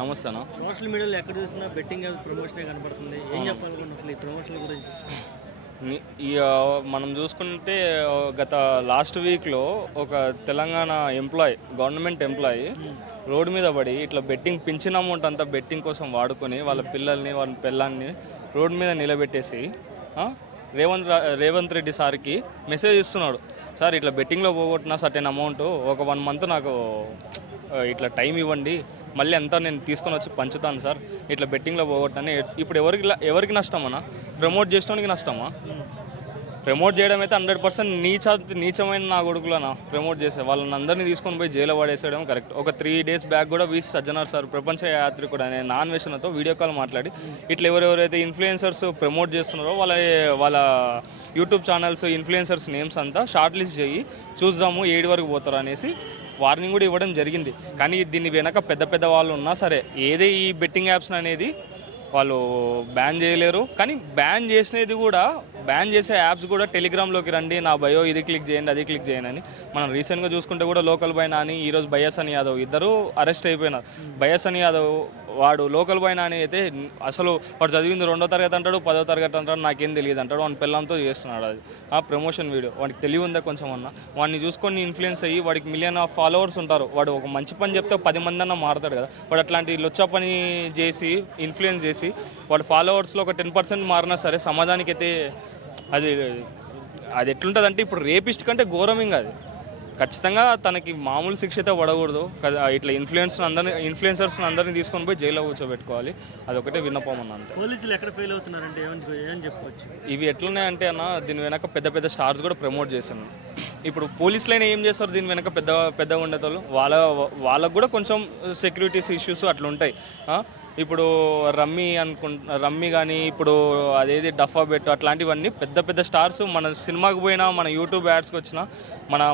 నమస్తే అన్న. సోషల్ మీడియాలో ఎక్కడ చూసినా బెట్టింగ్ ప్రమోషనే కనపడుతుంది. ఏం చెప్పాలనుకుంటున్నావు అసలు ఈ ప్రమోషన్ల గురించి? మనం చూసుకుంటే గత లాస్ట్ వీక్లో ఒక తెలంగాణ గవర్నమెంట్ ఎంప్లాయీ రోడ్డు మీద పడి ఇట్లా బెట్టింగ్ పింఛన్ అమౌంట్ అంతా బెట్టింగ్ కోసం వాడుకొని వాళ్ళ పిల్లల్ని వాళ్ళ పిల్లల్ని రోడ్డు మీద నిలబెట్టేసి ఆ, రేవంత్ రెడ్డి సార్కి మెసేజ్ ఇస్తున్నాడు. సార్ ఇట్లా బెట్టింగ్లో పోగొట్టిన సర్టెన్ అమౌంట్ ఒక 1 మంత్ నాకు ఇట్లా టైం ఇవ్వండి, మళ్ళీ అంతా నేను తీసుకొని వచ్చి పంచుతాను సార్, ఇట్లా బెట్టింగ్లో పోగొట్టాను. ఇప్పుడు ఎవరికి నష్టమన్నా? ప్రమోట్ చేసడానికి నష్టమా? ప్రమోట్ చేయడం అయితే 100% నీచమైన నా కొడుకులనా ప్రమోట్ చేసే వాళ్ళని అందరినీ తీసుకొని పోయి జైలు పడేసేయడం కరెక్ట్. ఒక 3 days బ్యాక్ కూడా వి సజ్జనార్ సార్ ప్రపంచ యాత్రికుడు అనే నాన్వేషణతో వీడియో కాల్ మాట్లాడి ఇట్లా ఎవరెవరైతే ఇన్ఫ్లుయెన్సర్స్ ప్రమోట్ చేస్తున్నారో వాళ్ళ యూట్యూబ్ ఛానల్స్ ఇన్ఫ్లుయెన్సర్స్ నేమ్స్ అంతా షార్ట్ లిస్ట్ చేయి చూద్దాము 7 వరకు పోతారు అనేసి వార్నింగ్ కూడా ఇవ్వడం జరిగింది. కానీ దీని వెనక పెద్ద పెద్ద వాళ్ళు ఉన్నా సరే ఏదే ఈ బెట్టింగ్ యాప్స్ అనేది వాళ్ళు బ్యాన్ చేయలేరు. కానీ బ్యాన్ చేసే యాప్స్ కూడా టెలిగ్రామ్లోకి రండి, నా బయో ఇది క్లిక్ చేయండి అది క్లిక్ చేయండి అని. మనం రీసెంట్గా చూసుకుంటే కూడా లోకల్ బాయ్ నాని, ఈరోజు బయ్యాసని యాదవ్ ఇద్దరు అరెస్ట్ అయిపోయినారు. బయ్యాసని యాదవ్ వాడు లోకల్ బాయ్ నాని అయితే అసలు వాడు చదివింది 2వ తరగతి అంటాడు, 10వ తరగతి అంటాడు, నాకేం తెలియదు అంటాడు. వాడి పిల్లలతో చేస్తున్నాడు అది ఆ ప్రమోషన్ వీడియో. వాడికి తెలివి ఉందా కొంచెం అన్నా? వాడిని చూసుకొని ఇన్ఫ్లుయెన్స్ అయ్యి వాడికి మిలియన్ ఆఫ్ ఫాలోవర్స్ ఉంటారు. వాడు ఒక మంచి పని చెప్తే 10 మంది అన్న మారుతాడు కదా. వాడు అట్లాంటి లొచ్చా పని చేసి ఇన్ఫ్లుయెన్స్ చేసి వాడు ఫాలోవర్స్లో ఒక 10% మారినా సరే సమాజానికి అయితే అది అది ఎట్లుంటుంది అంటే ఇప్పుడు రేపిస్ట్ కంటే ఘోరమింగా అది. ఖచ్చితంగా తనకి మామూలు శిక్ష అయితే పడకూడదు కదా. ఇట్లా ఇన్ఫ్లుయెన్సర్స్ అందరినీ తీసుకొని పోయి జైల్లో కూర్చోబెట్టుకోవాలి. అదొకటే విన్నపం అన్న అంతే. పోలీసులు ఎక్కడ ఫెయిల్ అవుతున్నారంటే ఏం చెప్పవచ్చు? ఇవి ఎట్లున్నాయంటే అన్న, దీని వెనక పెద్ద పెద్ద స్టార్స్ కూడా ప్రమోట్ చేస్తున్నాను. ఇప్పుడు పోలీసులైనా ఏం చేస్తారు దీని వెనక పెద్దగా ఉండేవాళ్ళు? వాళ్ళకు కూడా కొంచెం సెక్యూరిటీస్ ఇష్యూస్ అట్లా ఉంటాయి. ఇప్పుడు రమ్మీ కానీ ఇప్పుడు అదేది డఫా బెట్ అట్లాంటివన్నీ పెద్ద పెద్ద స్టార్స్ మన సినిమాకి పోయినా మన యూట్యూబ్ యాడ్స్కి వచ్చినా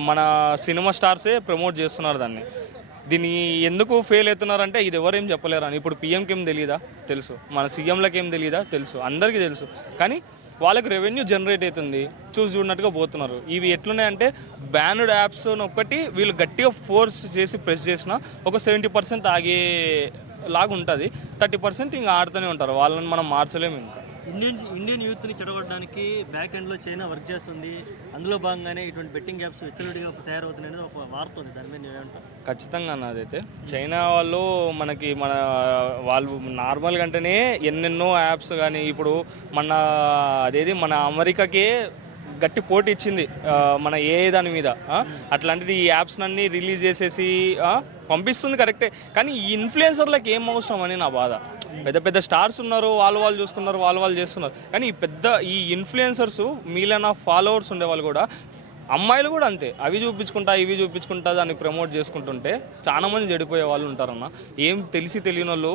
మన సినిమా స్టార్సే ప్రమోట్ చేస్తున్నారు దాన్ని. దీన్ని ఎందుకు ఫెయిల్ అవుతున్నారంటే ఇది ఎవరేం చెప్పలేరు అని. ఇప్పుడు పిఎంకి ఏం తెలియదా? తెలుసు. మన సీఎంలకు ఏం తెలియదా? తెలుసు. అందరికీ తెలుసు. కానీ వాళ్ళకి రెవెన్యూ జనరేట్ అవుతుంది, చూడనట్టుగా పోతున్నారు. ఇవి ఎట్లున్నాయంటే బ్యాన్డ్ యాప్స్ ఒక్కటి వీళ్ళు గట్టిగా ఫోర్స్ చేసి ప్రెస్ చేసినా ఒక 70% ఆగే లాగా ఉంటుంది. 30% ఇంకా ఆడుతూనే ఉంటారు. వాళ్ళని మనం మార్చలేము. ఇంకా ఇండియన్ యూత్ని చెడగొట్టడానికి బ్యాక్ ఎండ్లో చైనా వర్క్ చేస్తుంది. అందులో భాగంగానే ఇటువంటి బెట్టింగ్ యాప్స్ విచ్చలవిడిగా తయారవుతున్నాయి అనేది ఒక వార్త ఉంది. దాని మీద ఏమంటారు? ఖచ్చితంగా అన్నదైతే చైనా వాళ్ళు వాళ్ళు నార్మల్గా అంటేనే ఎన్నెన్నో యాప్స్ కానీ ఇప్పుడు మన అమెరికాకే గట్టి పోటీ ఇచ్చింది మన దాని మీద. అట్లాంటిది ఈ యాప్స్ అన్నీ రిలీజ్ చేసేసి పంపిస్తుంది కరెక్టే. కానీ ఈ ఇన్ఫ్లుయెన్సర్లకు ఏం అవసరం అని నా బాధ. పెద్ద పెద్ద స్టార్స్ ఉన్నారు, వాళ్ళు చూసుకున్నారు, వాళ్ళు చేస్తున్నారు. కానీ ఈ ఇన్ఫ్లుయెన్సర్స్ మిలియన్ ఆఫ్ ఫాలోవర్స్ ఉండేవాళ్ళు కూడా, అమ్మాయిలు కూడా అంతే, ఇవి చూపించుకుంటా దాన్ని ప్రమోట్ చేసుకుంటుంటే చాలా మంది చెడిపోయే వాళ్ళు ఉంటారన్న. ఏం తెలియని వాళ్ళు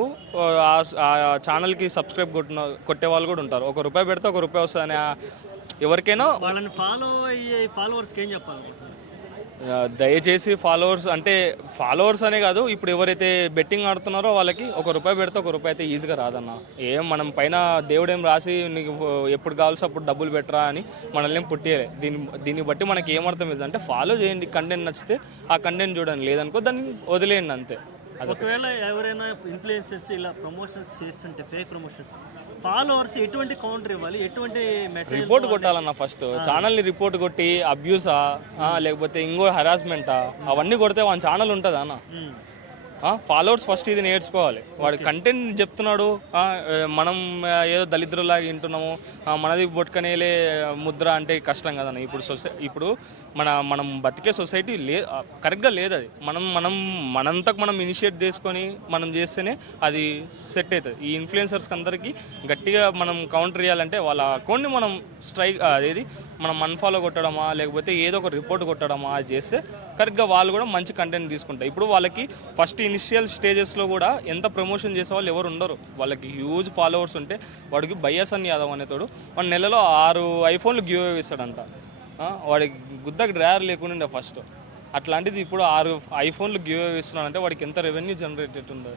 ఆ ఛానల్కి సబ్స్క్రైబ్ కొట్టే వాళ్ళు కూడా ఉంటారు. ₹1 పెడితే ₹1 వస్తుంది అని ఎవరికైనా. వాళ్ళని ఫాలో అయ్యే ఫాలోవర్స్కి ఏం చెప్పాలనుకుంటున్నారు? దయచేసి ఫాలోవర్స్ అనే కాదు, ఇప్పుడు ఎవరైతే బెట్టింగ్ ఆడుతున్నారో వాళ్ళకి ₹1 పెడితే ₹1 అయితే ఈజీగా రాదన్న. మనం పైన దేవుడేం రాసి నీకు ఎప్పుడు కావాల్సి అప్పుడు డబ్బులు పెట్టరా అని మనల్ని ఏం పుట్టియలే. దీన్ని బట్టి మనకి ఏమర్థం అవుతుంది అంటే ఫాలో చేయండి, కంటెంట్ నచ్చితే ఆ కంటెంట్ చూడండి, లేదనుకో దాన్ని వదిలేయండి అంతే. ఒకవేళ ఎవరైనా ఇన్ఫ్లుయెన్సర్స్ ఇలా ప్రమోషన్స్ చేస్తుంటే ఫేక్ ప్రమోషన్స్, ఫాలోవర్స్ ఎటువంటి కౌంటర్ ఇవ్వాలి? ఎటువంటి మెసేజ్ రిపోర్ట్ కొట్టాలన్న? ఫస్ట్ ఛానల్ని రిపోర్ట్ కొట్టి అబ్యూసా లేకపోతే ఇంకో హెరాస్మెంటా అవన్నీ కొడితే వాళ్ళ ఛానల్ ఉంటుందా అన్న? ఫాలోవర్స్ ఫస్ట్ ఇది నేర్చుకోవాలి. వాడు కంటెంట్ చెప్తున్నాడు, మనం ఏదో దళిద్రులాగా వింటున్నాము, మనది బొట్టుకనేలే ముద్ర అంటే కష్టం కదన్న. ఇప్పుడు మనం బతికే సొసైటీ కరెక్ట్గా లేదు. అది మనంతకు మనం ఇనిషియేట్ చేసుకొని మనం చేస్తేనే అది సెట్ అవుతుంది. ఈ ఇన్ఫ్లుయెన్సర్స్కి అందరికీ గట్టిగా మనం కౌంటర్ ఇవ్వాలంటే వాళ్ళ అకౌంట్ని మనం మనం అన్ఫాలో కొట్టడమా లేకపోతే ఏదో ఒక రిపోర్ట్ కొట్టడమా అది చేస్తే కరెక్ట్గా వాళ్ళు కూడా మంచి కంటెంట్ తీసుకుంటారు. ఇప్పుడు వాళ్ళకి ఫస్ట్ ఇనిషియల్ స్టేజెస్లో కూడా ఎంత ప్రమోషన్ చేసే వాళ్ళు ఎవరు ఉండరు. వాళ్ళకి హ్యూజ్ ఫాలోవర్స్ ఉంటే వాడికి బయ్యాసన్ యాదవ్ అనేతోడు వాడు నెలలో 6 iPhones గివ్ అవే ఇస్తాడంట. వాడికి గుద్దకి డ్రైవర్ లేకుండా ఫస్ట్. అట్లాంటిది ఇప్పుడు 6 iPhones గివ్ అవే ఇస్తున్నాడంటే వాడికి ఎంత రెవెన్యూ జనరేట్ అవుతుందో.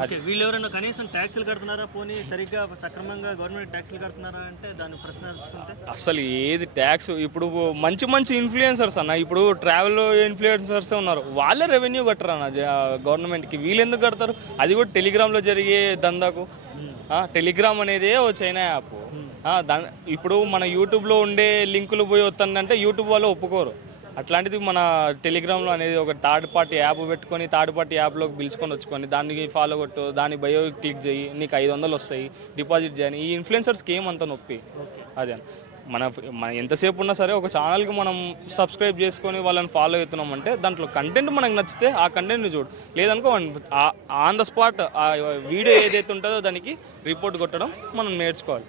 ఓకే, వీళ్ళు ఎవరైనా కనీసం ట్యాక్సులు కడుతున్నారా, పోనీ సరిగ్గా సక్రమంగా గవర్నమెంట్ ట్యాక్సులు కడుతున్నారా అంటే దాన్ని ప్రశ్నించుకుంటే అసలు ఏది ట్యాక్స్ ఇప్పుడు మంచి మంచి ఇన్ఫ్లుయెన్సర్స్ అన్న, ఇప్పుడు ట్రావెల్ ఇన్ఫ్లుయెన్సర్స్ ఉన్నారు, వాళ్ళే రెవెన్యూ కట్టరు అన్న గవర్నమెంట్కి. వీళ్ళు ఎందుకు కడతారు? అది కూడా టెలిగ్రామ్లో జరిగే దందాకు. టెలిగ్రామ్ అనేది ఓ చైనా యాప్. ఇప్పుడు మన యూట్యూబ్లో ఉండే లింకులు పోయి వస్తుందంటే యూట్యూబ్ వాళ్ళు ఒప్పుకోరు. అట్లాంటిది మన టెలిగ్రామ్లో అనేది ఒక థర్డ్ పార్టీ యాప్ పెట్టుకొని థర్డ్ పార్టీ యాప్లోకి పిలుచుకొని వచ్చుకొని దానికి ఫాలో కొట్టు, దాని బయో క్లిక్ చేయి, నీకు 500 వస్తాయి, డిపాజిట్ చేయని. ఈ ఇన్ఫ్లుయెన్సర్స్కి ఏమంత నొప్పి అదే. మన ఎంతసేపు ఉన్నా సరే ఒక ఛానల్కి మనం సబ్స్క్రైబ్ చేసుకొని వాళ్ళని ఫాలో అవుతున్నాం అంటే దాంట్లో కంటెంట్ మనకు నచ్చితే ఆ కంటెంట్ని చూడు, లేదనుకో ఆన్ ద స్పాట్ ఆ వీడియో ఏదైతే ఉంటుందో దానికి రిపోర్ట్ కొట్టడం మనం నేర్చుకోవాలి.